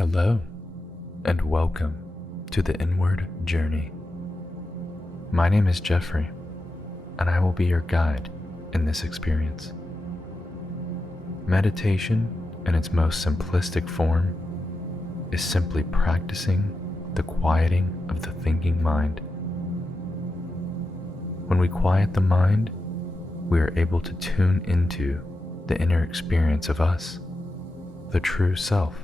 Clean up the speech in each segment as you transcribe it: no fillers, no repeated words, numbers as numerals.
Hello, and welcome to the Inward Journey. My name is Jeffrey, and I will be your guide in this experience. Meditation, in its most simplistic form, is simply practicing the quieting of the thinking mind. When we quiet the mind, we are able to tune into the inner experience of us, the true self.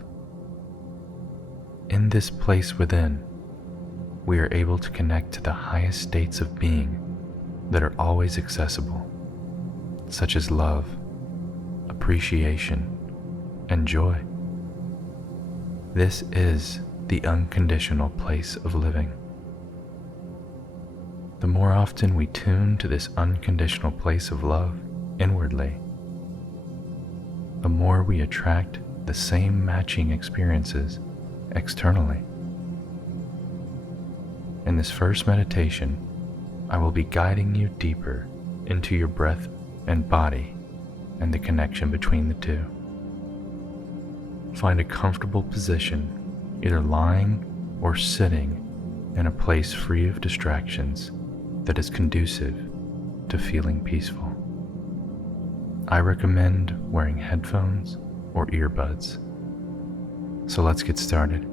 In this place within, we are able to connect to the highest states of being that are always accessible, such as love, appreciation, and joy. This is the unconditional place of living. The more often we tune to this unconditional place of love inwardly, the more we attract the same matching experiences externally. In this first meditation, I will be guiding you deeper into your breath and body and the connection between the two. Find a comfortable position, either lying or sitting in a place free of distractions that is conducive to feeling peaceful. I recommend wearing headphones or earbuds. So let's get started.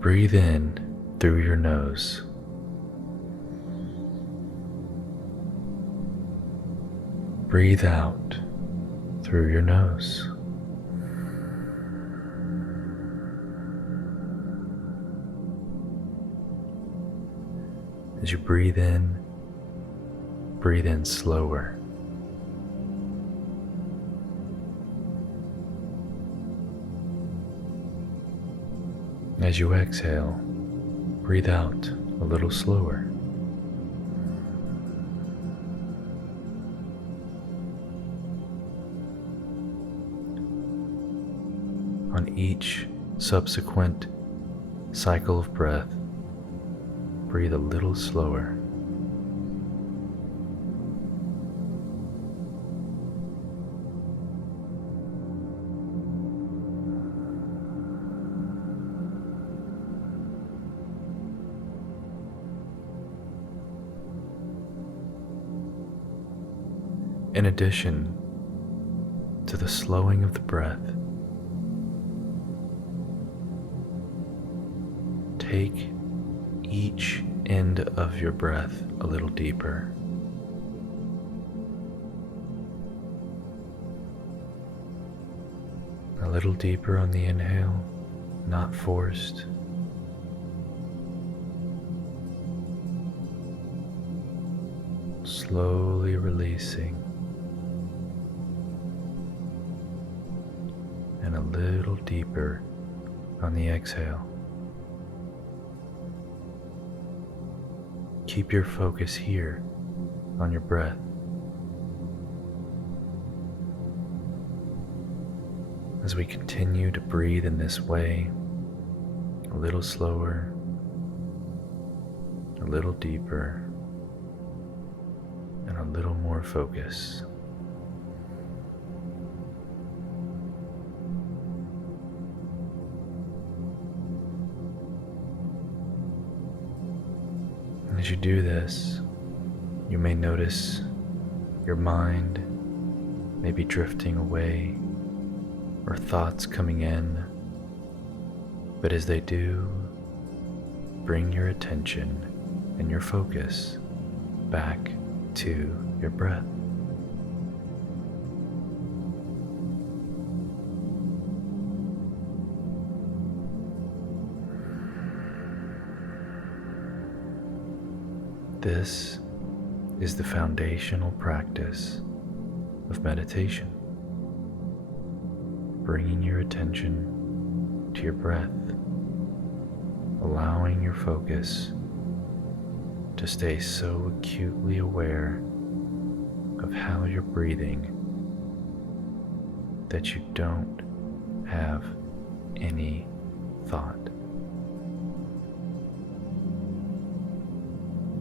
Breathe in through your nose. Breathe out through your nose. As you breathe in slower. As you exhale, breathe out a little slower. On each subsequent cycle of breath, breathe a little slower. In addition to the slowing of the breath, take each end of your breath a little deeper. A little deeper on the inhale, not forced. Slowly releasing. And a little deeper on the exhale. Keep your focus here on your breath. As we continue to breathe in this way, a little slower, a little deeper, and a little more focus. As you do this, you may notice your mind may be drifting away or thoughts coming in, but as they do, bring your attention and your focus back to your breath. This is the foundational practice of meditation, bringing your attention to your breath, allowing your focus to stay so acutely aware of how you're breathing that you don't have any thought.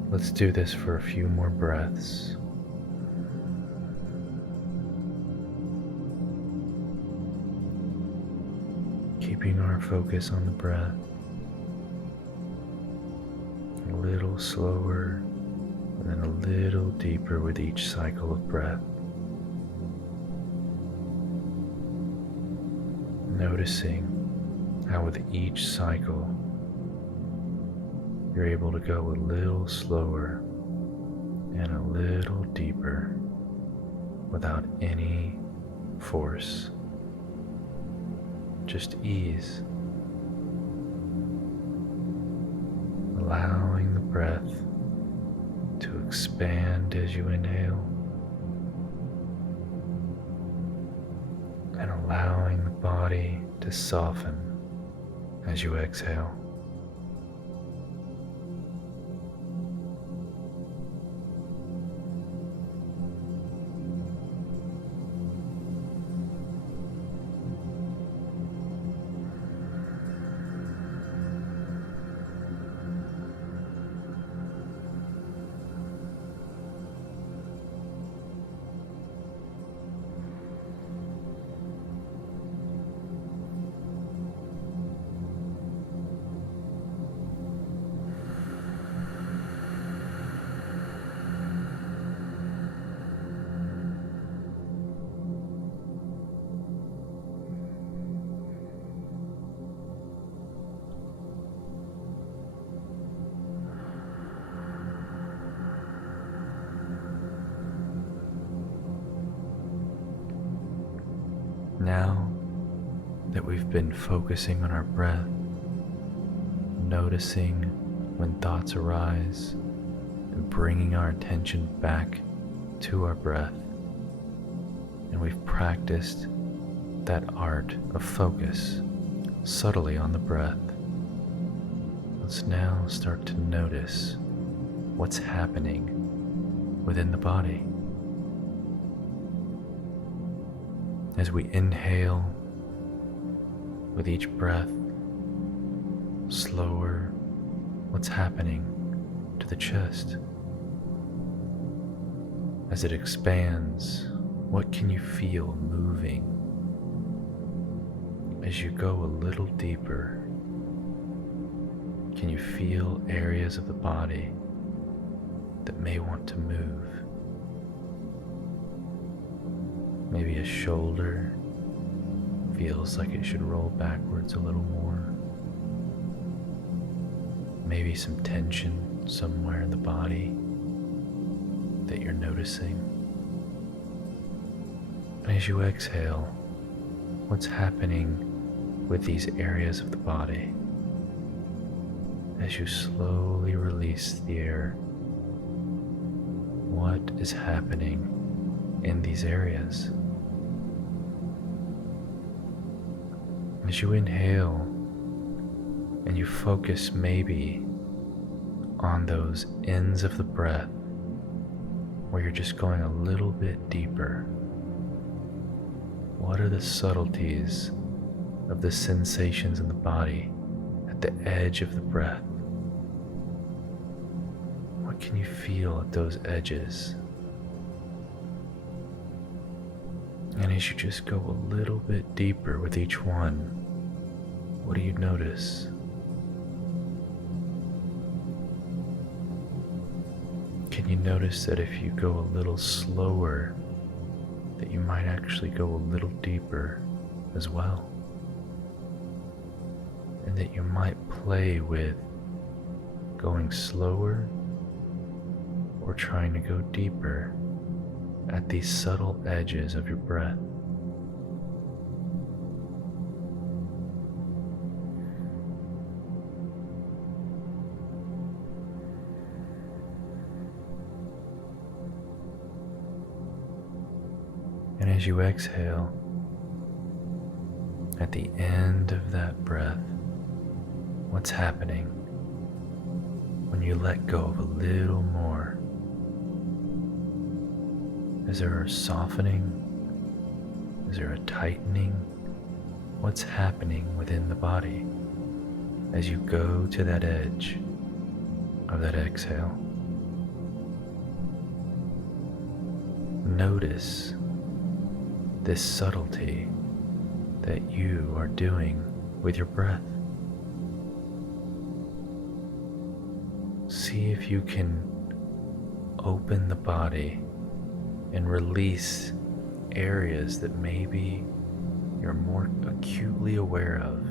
Let's do this for a few more breaths. keeping our focus on the breath, a little slower and then a little deeper with each cycle of breath. Noticing how with each cycle you're able to go a little slower and a little deeper without any force, just ease, allowing the breath to expand as you inhale and allowing the body to soften as you exhale. Now that we've been focusing on our breath, noticing when thoughts arise and bringing our attention back to our breath, and we've practiced that art of focus subtly on the breath, let's now start to notice what's happening within the body. As we inhale with each breath, slower, what's happening to the chest? As it expands, what can you feel moving? As you go a little deeper, can you feel areas of the body that may want to move? Maybe a shoulder feels like it should roll backwards a little more. Maybe some tension somewhere in the body that you're noticing. And as you exhale, what's happening with these areas of the body? As you slowly release the air, what is happening in these areas? As you inhale and you focus maybe on those ends of the breath where you're just going a little bit deeper, what are the subtleties of the sensations in the body at the edge of the breath? What can you feel at those edges? And as you just go a little bit deeper with each one, what do you notice? Can you notice that if you go a little slower, that you might actually go a little deeper as well? And that you might play with going slower or trying to go deeper at these subtle edges of your breath. And as you exhale, at the end of that breath, what's happening when you let go of a little more? Is there a softening? Is there a tightening? What's happening within the body as you go to that edge of that exhale? Notice this subtlety that you are doing with your breath. See if you can open the body and release areas that maybe you're more acutely aware of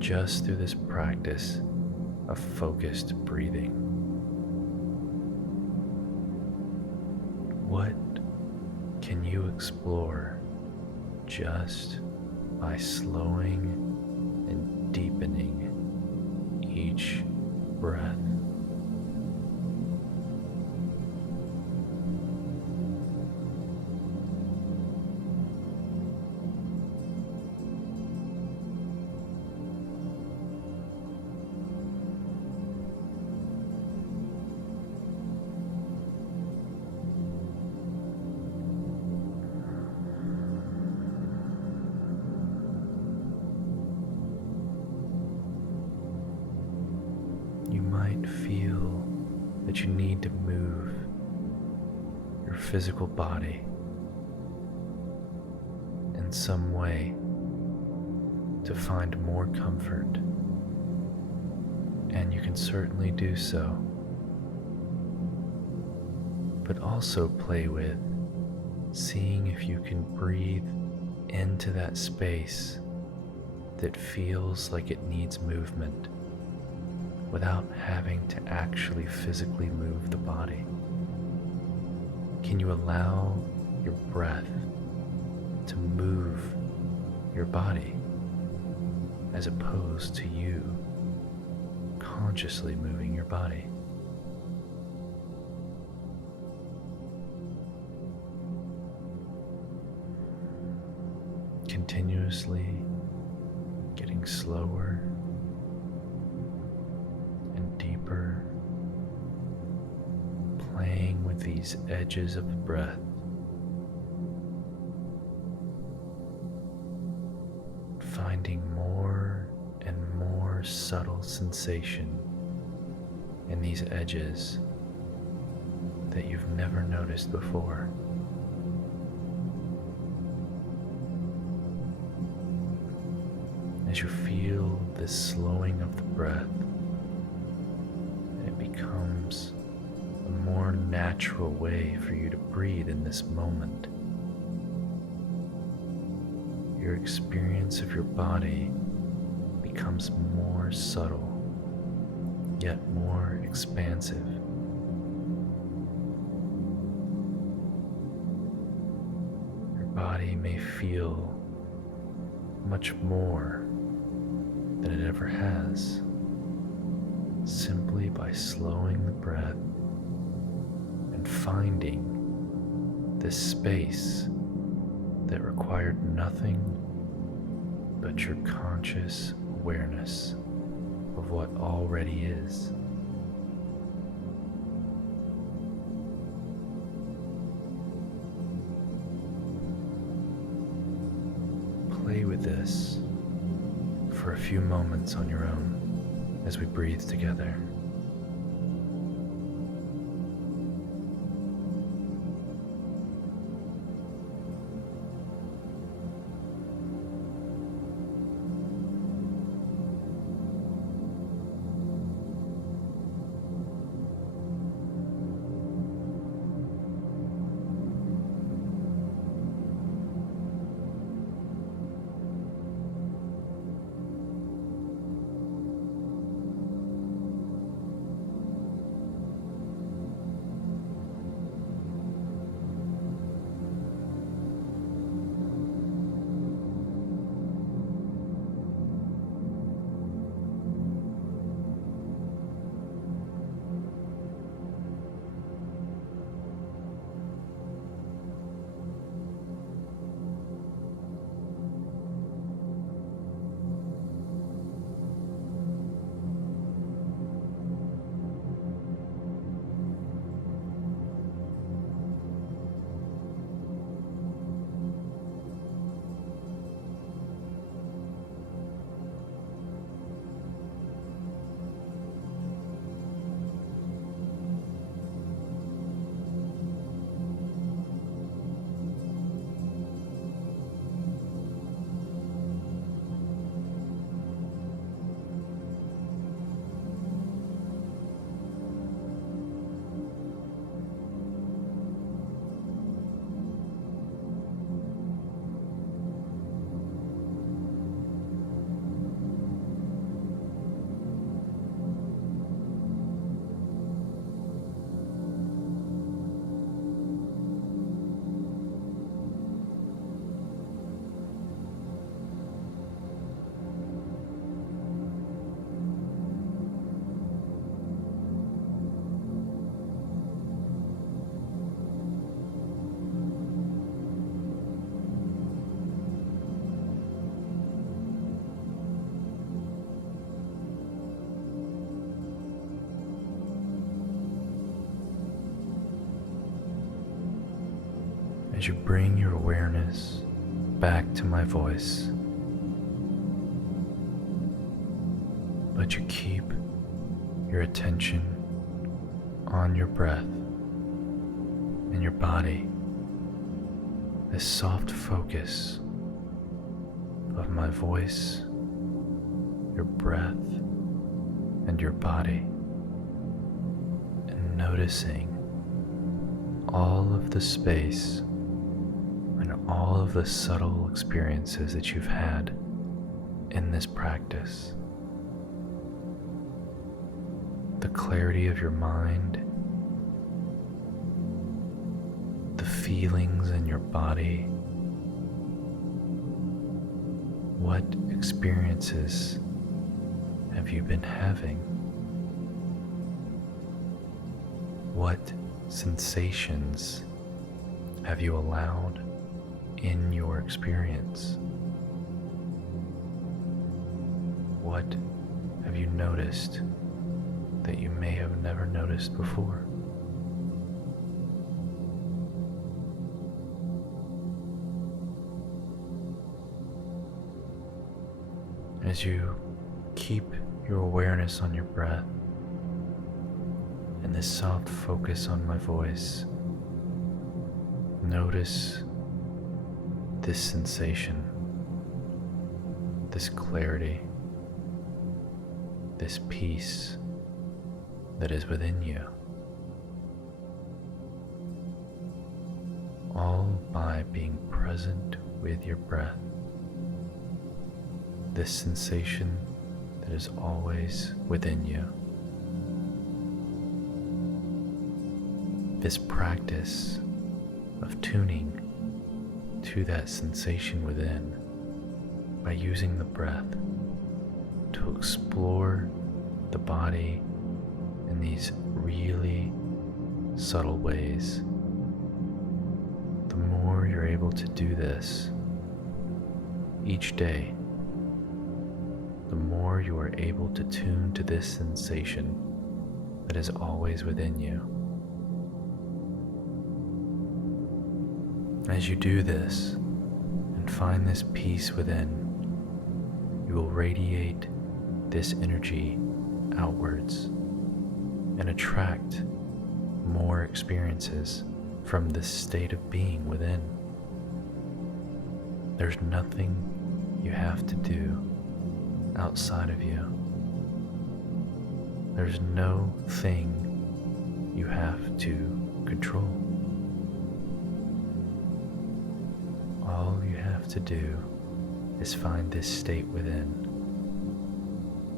just through this practice of focused breathing. What can you explore just by slowing and deepening each breath? You might feel that you need to move your physical body in some way to find more comfort, and you can certainly do so, but also play with seeing if you can breathe into that space that feels like it needs movement without having to actually physically move the body. Can you allow your breath to move your body as opposed to you consciously moving your body? Continuously getting slower and deeper, playing with these edges of the breath, finding more and more subtle sensation in these edges that you've never noticed before. As you feel this slowing of the breath, it becomes a more natural way for you to breathe in this moment. Your experience of your body becomes more subtle, yet more expansive. Your body may feel much more than it ever has, simply by slowing the breath and finding this space that required nothing but your conscious awareness of what already is. Play with this for a few moments on your own as we breathe together. as you bring your awareness back to my voice, but you keep your attention on your breath and your body, this soft focus of my voice, your breath, and your body, and noticing all of the space and all of the subtle experiences that you've had in this practice. The clarity of your mind, the feelings in your body. What experiences have you been having? What sensations have you allowed in your experience? What have you noticed that you may have never noticed before? As you keep your awareness on your breath and this soft focus on my voice, notice this sensation, this clarity, this peace that is within you, all by being present with your breath. This sensation that is always within you. This practice of tuning to that sensation within by using the breath to explore the body in these really subtle ways. The more you're able to do this each day, the more you are able to tune to this sensation that is always within you. As you do this and find this peace within, you will radiate this energy outwards and attract more experiences from this state of being within. There's nothing you have to do outside of you. There's no thing you have to control. All you have to do is find this state within.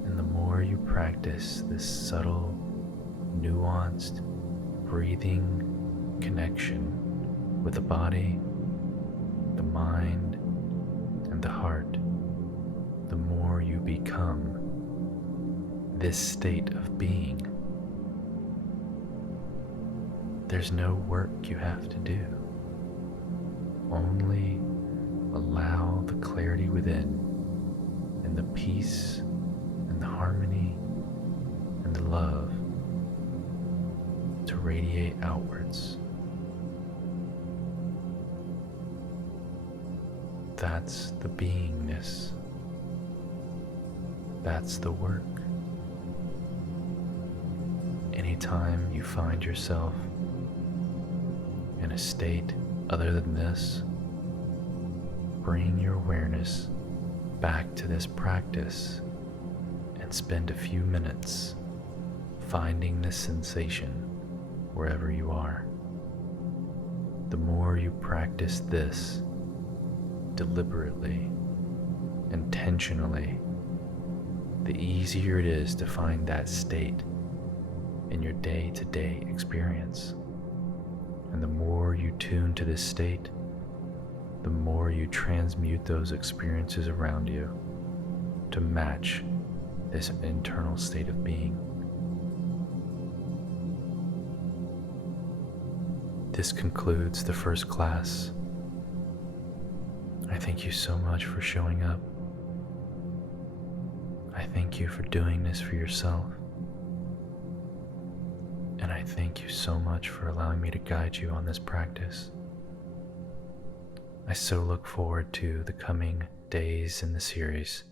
And the more you practice this subtle, nuanced, breathing connection with the body, the mind, and the heart, the more you become this state of being. There's no work you have to do. Only allow the clarity within and the peace and the harmony and the love to radiate outwards. That's the beingness. That's the work. Anytime you find yourself in a state other than this, bring your awareness back to this practice and spend a few minutes finding this sensation wherever you are. The more you practice this deliberately, intentionally, the easier it is to find that state in your day-to-day experience. And the more you tune to this state, the more you transmute those experiences around you to match this internal state of being. This concludes the first class. I thank you so much for showing up. I thank you for doing this for yourself. And I thank you so much for allowing me to guide you on this practice. I so look forward to the coming days in the series.